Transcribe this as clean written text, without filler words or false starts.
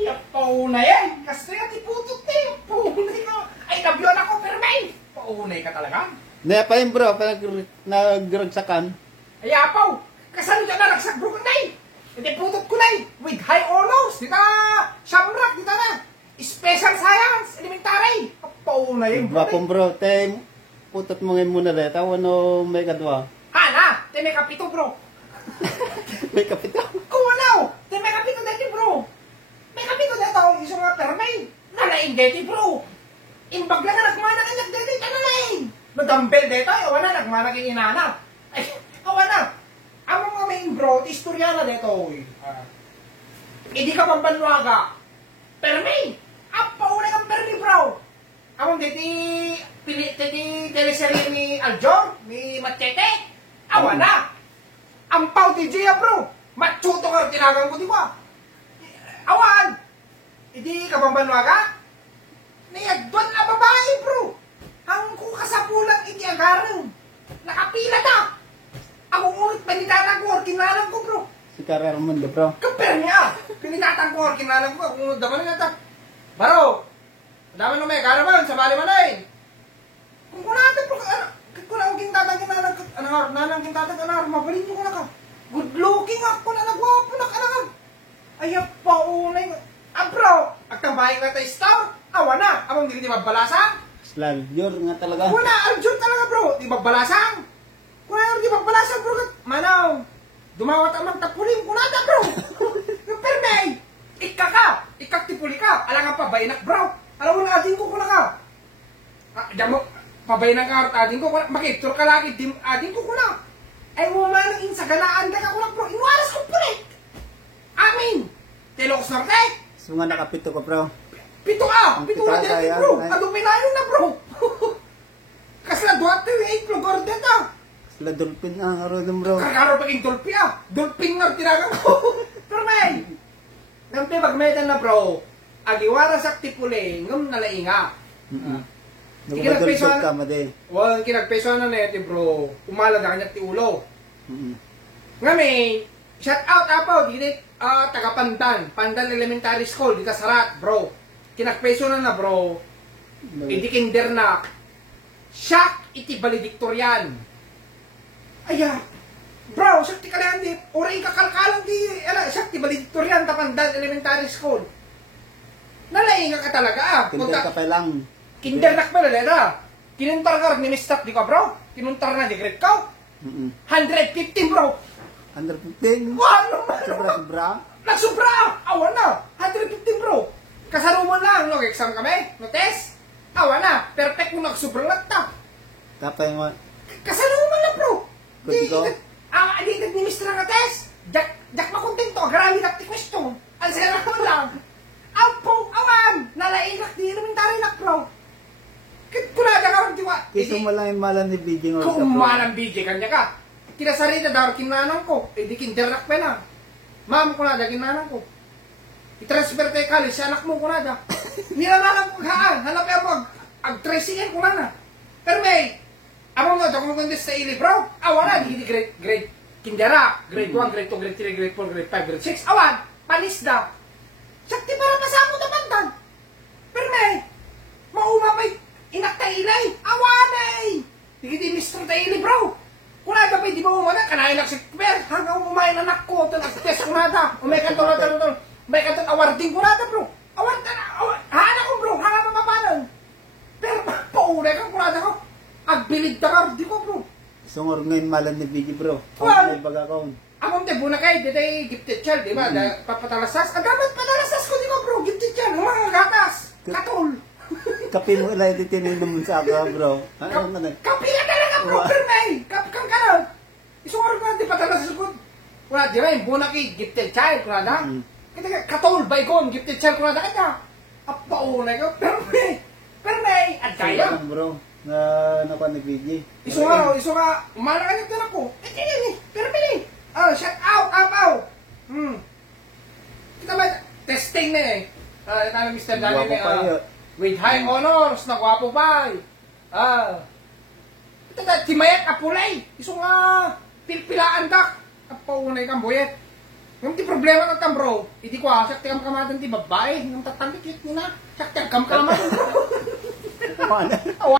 Ay, paunay yan. Kasi nga tiputot na yun. Paunay ka. Ay, nabyon ako, pero may. Paunay ka talaga. Naya pa yun bro, pag nagragsakan. Ay, apaw. Kasano ka na nagsak bro ka na. Hindi putot ko na. With high honors. Dita, shamrock, dita na. Special science, elementary. Paunay yun. Bapong bro, te, putot mo ngayon muna rin. Tawa no may kadwa. Hala, te may kapito bro. May kapito. Kuwanaw, te may kapito dati bro. May kapito dati, isang nga permay. Nalaing dati bro. Imbag lang na nagmana ka dati, nalaing. Nagdambel dati, awan na, nagmana kang inana. Ay, awan na. Among nga main bro, istorya na dito. Hindi ka pambanwaga. Permay, apaulay kang permi bro. Among dati, teleserye ni Aljor, ni Machete. Awan na. Ampaw ti Gia bro. Machuto ka, tinagang ko di ba? Awan. Hindi ka pambanwaga. Niyagdon na babae bro. Ang kukasapulang iti agarang. Nakapila ta. Ako ulit panitatan ko, orkinalang ko bro. Si Karar Mundo bro. Kaper niya. Pinitatan ko, orkinalang ko. Kung daman nga ta. Baro. Daman na may karaman, sa bali manay. Kung kunatan bro, kung na king tatang kinalang, nanang king tatang kinalang, mabalin nyo ko na ka. Good looking ako na nagwapo na kanalang. Ay, paunay. Bro, agtambahin na tayo star. Awa na, amang hindi mabalasan. Slaljor nga talaga. Wala, Aljur talaga bro. Di mabalasan. Wala, di mabalasan bro. Manaw, dumawat amang tapulim. Kunada bro. Yung permay. Ikak tipuli ka. Alang nga pabayinak bro. Alam mo na ating ko kuna ka. Diyan mo, pabayinak ka ating ko kuna. Makitur ka lagi, ating ko kuna. Ay mo man, insaganaan ka kuna bro. Inuaras ko pulit. Amin. Telokos norte. So nga nakapito ko bro. Pito na dito bro. Ano pinayon na bro. Kasi na duwat tayo, 8 lugar dito. Sila dolphin na karoon bro. Karkaro paging dolphin Dolphin nga tinagang ko. Pero may. Nampi pagmetan na bro. Agiwara sa tipuli, ngam nalainga. Nagpadulsog ka made. Wala kinagpeso na nete bro. Umala na kanya ti ulo. Ngami, shout out apo, dito taga Pandan Elementary School, dito Sarat bro. Kinagpeso na bro. Hindi kinder na. Shock iti valedictorian. Aya. Bro, shock ti kalayan di. Oray kakalkalang di. Shock ti valedictorian ta Pandan Elementary School. Nalainga ka talaga Kinder ka pa lang. Kinder na ka pala leda. Kinuntar ka ni Mr. di ka bro. Kinuntar na di grade ka. 115 bro. 115. Ano man? Sobra. Nagsubra! Awan na! 115 bro! Kasaruman lang, nag-exam kami, no test. Awan na, perfect mo nagsubra lang ta. Tapay mo. Kasaruman lang bro! Good go. Di ni Mr. nga test. Jak makontento, agrami na ti question. Ang sera ko lang. Apo, awan! Nalainak di elementary na bro. Kunada ka rin diwa. Kiso mo lang yung malan ni BJ nga. Kung malang BJ kanya ka. Kinasarita daw kinanang ko. Di kinderak pa na. Ma'am ko na, kinanang ko. I-transfer tayo college sa anak mo ko na. Nilalalang ko haan. Hanap mo, ag-tracing ko na. Pero may, amang nga, kung magandang sa ili, bro, awan na, hindi grade, kindera, grade 1, grade 2, grade 3, grade 4, grade 5, grade 6, awan, panis daw. Sakti para masamo na bantan. Pero may, maumapay, inak tayo ilay, awan ay. Hindi Mr. tayo ili, bro. Kuna da pa, di ba umana, kanain lang si Kper, hanggang umain anak ko, test ko na da, umay ka tol. May katong awarding ko nata bro. Award na. Hana ko bro. Hana pa mapanan. Pero paunay ka kurada ko. Agbilid na ka. Di ko bro. Sungor ngayon malan ni BJ bro. Well, may baga kaon. Among te buna kay dito gifted child, di ba? Papatalasas. Agamat patalasas ko di ko bro. Gifted child. Mga gatas. Katol. Kapi mo lang dito naman sa ako bro. Ano na? Kapi na talaga bro. Pero may. Kang kanon. Isungor ko di patalasas ko. Wala di ba? Buna kay gifted child. Kurada. Katol, baygon, gifted child ko na kanya. Apaunay ko, pero may, at kaya. Bro, na nakuha ni BJ. Iso nga, umalakanyag din ako. Pero may, shout out. Kita ba, testing na eh. Ito na Mr. Daniel eh, with high honors, nagwapo pa eh. Ito na, timayat apulay. Iso nga, pilpilaan dak. Apaunay kang boyet. Yung ti problema ng tam bro, hindi ko asak ti kamkamatan ti babae, yung tatandikit nila, sak ti kamkamatan. Ano?